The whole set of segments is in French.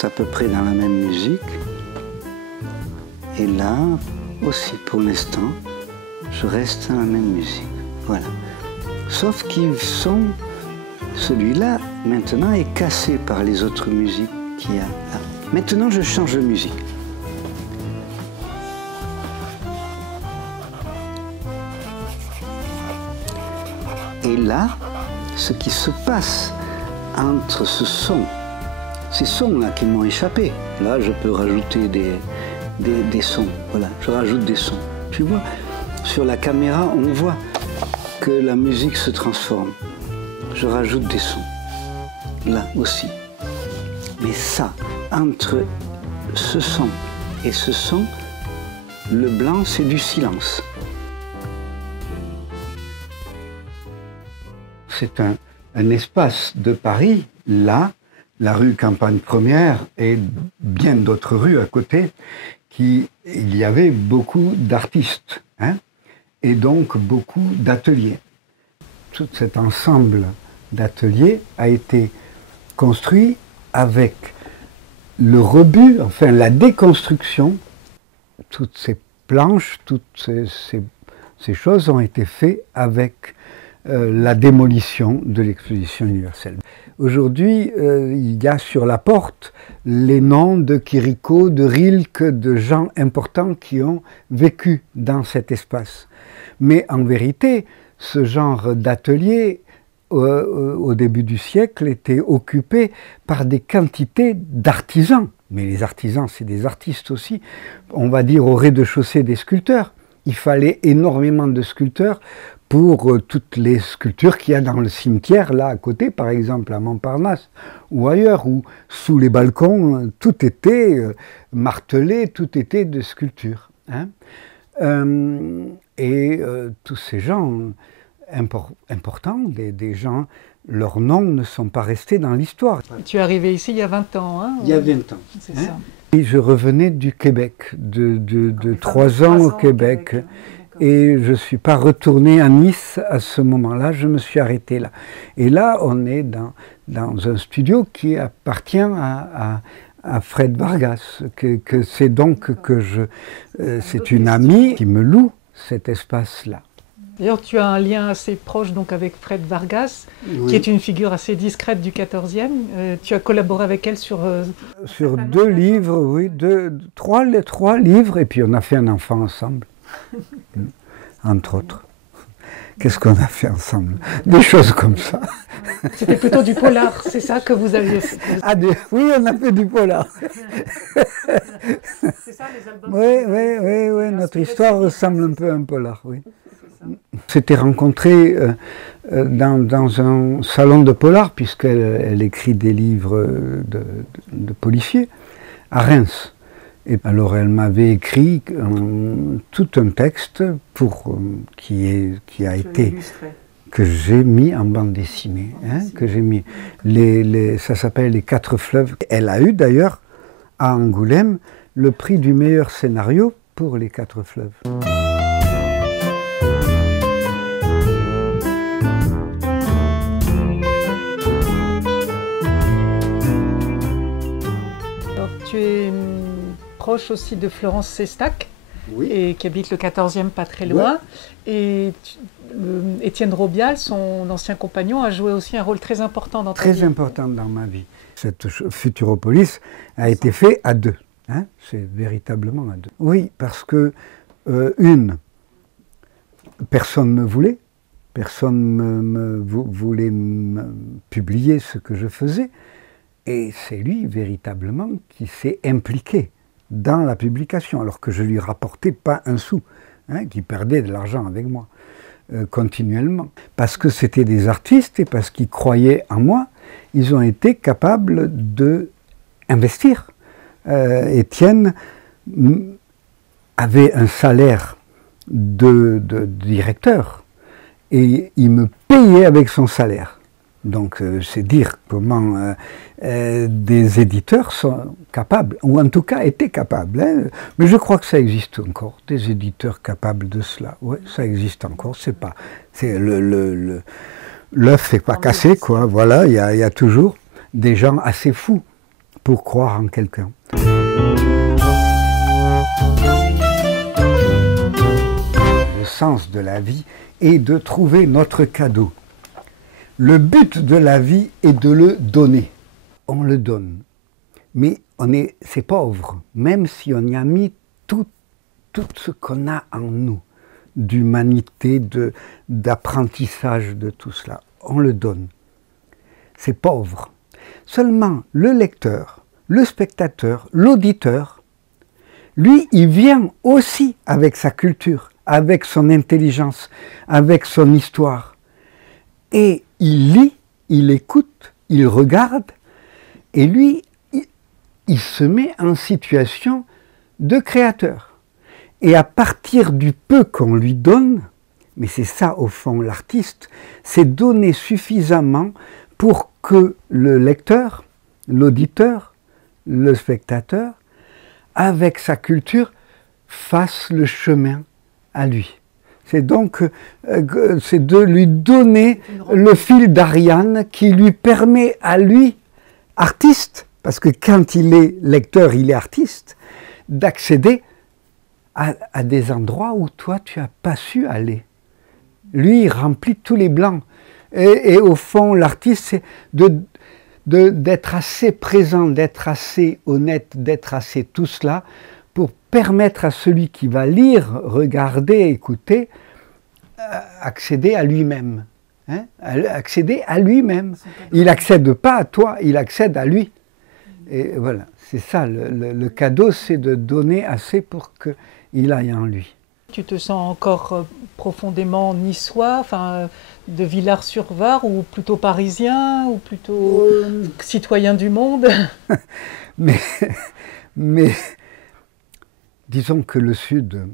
reste à peu près dans la même musique. Et là aussi, pour l'instant, je reste dans la même musique. Voilà. Sauf qu'ils sont... Celui-là, maintenant, est cassé par les autres musiques qu'il y a là. Maintenant, je change de musique. Et là, ce qui se passe entre ce son, ces sons-là qui m'ont échappé, là, je peux rajouter des sons. Voilà, je rajoute des sons. Tu vois, sur la caméra, on voit que la musique se transforme. Je rajoute des sons. Là aussi. Mais ça, entre ce son et ce son, le blanc, c'est du silence. C'est un espace de Paris, là, la rue Campagne Première et bien d'autres rues à côté, il y avait beaucoup d'artistes, hein, et donc beaucoup d'ateliers. Tout cet ensemble d'ateliers a été construit avec le rebut, enfin la déconstruction. Toutes ces planches, toutes ces choses ont été faites avec la démolition de l'exposition universelle. Aujourd'hui, il y a sur la porte les noms de Chirico, de Rilke, de gens importants qui ont vécu dans cet espace. Mais en vérité, ce genre d'atelier, au début du siècle, était occupé par des quantités d'artisans. Mais les artisans, c'est des artistes aussi. On va dire au rez-de-chaussée des sculpteurs. Il fallait énormément de sculpteurs pour toutes les sculptures qu'il y a dans le cimetière, là à côté, par exemple à Montparnasse, ou ailleurs, où sous les balcons, tout était martelé, tout était de sculpture. Hein. Tous ces gens importants, des gens, leurs noms ne sont pas restés dans l'histoire. Tu es arrivé ici il y a 20 ans, hein? Il y a 20 ans. C'est ça. Et je revenais du Québec, de 3 ans au Québec. Et je ne suis pas retourné à Nice à ce moment-là, je me suis arrêté là. Et là, on est dans un studio qui appartient à Fred Vargas, que c'est donc que c'est une amie qui me loue cet espace-là. D'ailleurs, tu as un lien assez proche donc, avec Fred Vargas, oui, qui est une figure assez discrète du XIVe. Tu as collaboré avec elle sur 2 livres, oui, 3 livres, et puis on a fait un enfant ensemble. Entre autres. Qu'est-ce qu'on a fait ensemble? Des choses comme ça. C'était plutôt du polar, c'est ça que vous aviez fait? Oui, on a fait du polar. C'est ça les albums? Oui, notre histoire ressemble un peu à un polar, oui. On s'était rencontrés dans un salon de polar, puisqu'elle écrit des livres de policiers, à Reims. Et alors elle m'avait écrit tout un texte qui a été que j'ai mis en bande dessinée, hein, que j'ai mis ça s'appelle Les 4 fleuves. Elle a eu d'ailleurs à Angoulême le prix du meilleur scénario pour Les 4 fleuves. Alors tu es proche aussi de Florence Sestac, oui, et qui habite le 14e, pas très loin. Ouais. Et Étienne Robial, son ancien compagnon, a joué aussi un rôle très important dans ta vie. Très important dans ma vie. Cette Futuropolis a été fait à 2. Hein, c'est véritablement à 2. Oui, parce que personne ne me voulait. Personne voulait publier ce que je faisais. Et c'est lui, véritablement, qui s'est impliqué dans la publication, alors que je ne lui rapportais pas un sou, hein, qui perdait de l'argent avec moi, continuellement. Parce que c'était des artistes et parce qu'ils croyaient en moi, ils ont été capables d'investir. Étienne avait un salaire de directeur et il me payait avec son salaire. Donc c'est dire comment des éditeurs sont capables, ou en tout cas étaient capables. Hein. Mais je crois que ça existe encore, des éditeurs capables de cela. Oui, ça existe encore. C'est pas, l'œuf n'est pas cassé, quoi. Voilà, il y a toujours des gens assez fous pour croire en quelqu'un. Le sens de la vie est de trouver notre cadeau. Le but de la vie est de le donner. On le donne. Mais c'est pauvre, même si on y a mis tout ce qu'on a en nous, d'humanité, d'apprentissage de tout cela. On le donne. C'est pauvre. Seulement le lecteur, le spectateur, l'auditeur, lui, il vient aussi avec sa culture, avec son intelligence, avec son histoire. Et il lit, il écoute, il regarde, et lui, il se met en situation de créateur. Et à partir du peu qu'on lui donne, mais c'est ça au fond l'artiste, c'est donner suffisamment pour que le lecteur, l'auditeur, le spectateur, avec sa culture, fasse le chemin à lui. C'est donc c'est de lui donner le fil d'Ariane qui lui permet à lui, artiste, parce que quand il est lecteur, il est artiste, d'accéder à des endroits où toi, tu n'as pas su aller. Lui, il remplit tous les blancs. Et au fond, l'artiste, c'est d'être assez présent, d'être assez honnête, d'être assez tout cela, pour permettre à celui qui va lire, regarder, écouter, accéder à lui-même. Hein, accéder à lui-même. Il n'accède pas à toi, il accède à lui. Et voilà, c'est ça, le cadeau, c'est de donner assez pour qu'il aille en lui. Tu te sens encore profondément niçois, enfin, de Villars-sur-Var, ou plutôt parisien, ou plutôt citoyen du monde? mais disons que le Sud,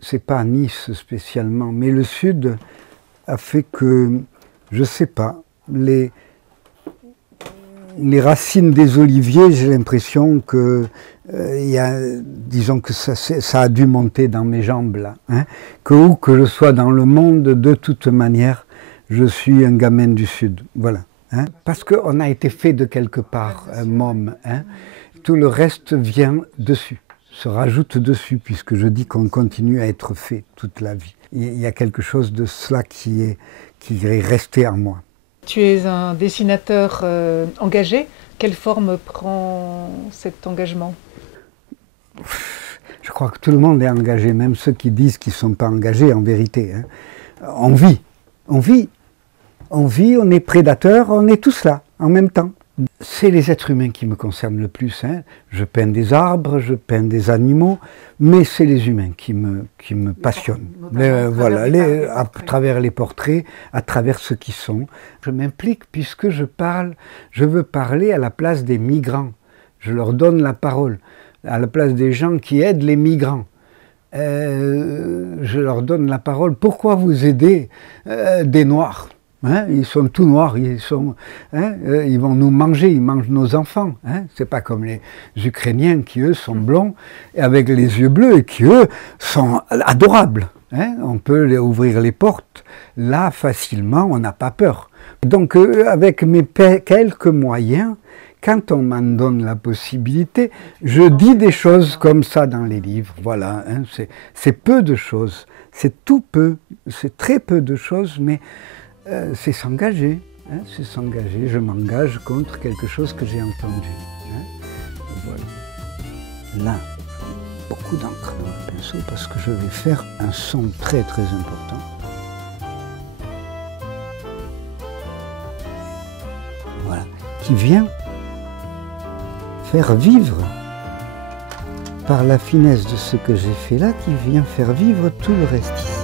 c'est pas Nice spécialement, mais le Sud a fait que, je sais pas, les racines des oliviers, j'ai l'impression que disons que ça a dû monter dans mes jambes là. Hein, que où que je sois dans le monde, de toute manière, je suis un gamin du Sud. Voilà. Hein, parce qu'on a été fait de quelque part, un môme. Hein, tout le reste vient dessus, se rajoute dessus, puisque je dis qu'on continue à être fait toute la vie. Il y a quelque chose de cela qui est resté en moi. Tu es un dessinateur engagé. Quelle forme prend cet engagement? Je crois que tout le monde est engagé, même ceux qui disent qu'ils ne sont pas engagés en vérité. Hein. On vit, on est prédateurs, on est tous là en même temps. C'est les êtres humains qui me concernent le plus. Hein. Je peins des arbres, je peins des animaux, mais c'est les humains qui me passionnent. À travers les portraits, à travers ceux qui sont. Je m'implique puisque je veux parler à la place des migrants. Je leur donne la parole, à la place des gens qui aident les migrants. Je leur donne la parole. Pourquoi vous aidez des Noirs? Hein, ils sont tout noirs, ils vont nous manger, ils mangent nos enfants. Hein. C'est pas comme les Ukrainiens qui, eux, sont blonds, avec les yeux bleus, et qui, eux, sont adorables. Hein. On peut ouvrir les portes, là, facilement, on n'a pas peur. Donc, avec mes quelques moyens, quand on m'en donne la possibilité, je dis des choses comme ça dans les livres. Voilà, hein. C'est peu de choses, c'est tout peu, c'est très peu de choses, mais c'est s'engager, hein, c'est s'engager. Je m'engage contre quelque chose que j'ai entendu. Hein. Voilà. Là, beaucoup d'encre dans le pinceau parce que je vais faire un son très très important. Voilà, qui vient faire vivre, par la finesse de ce que j'ai fait là, qui vient faire vivre tout le reste ici.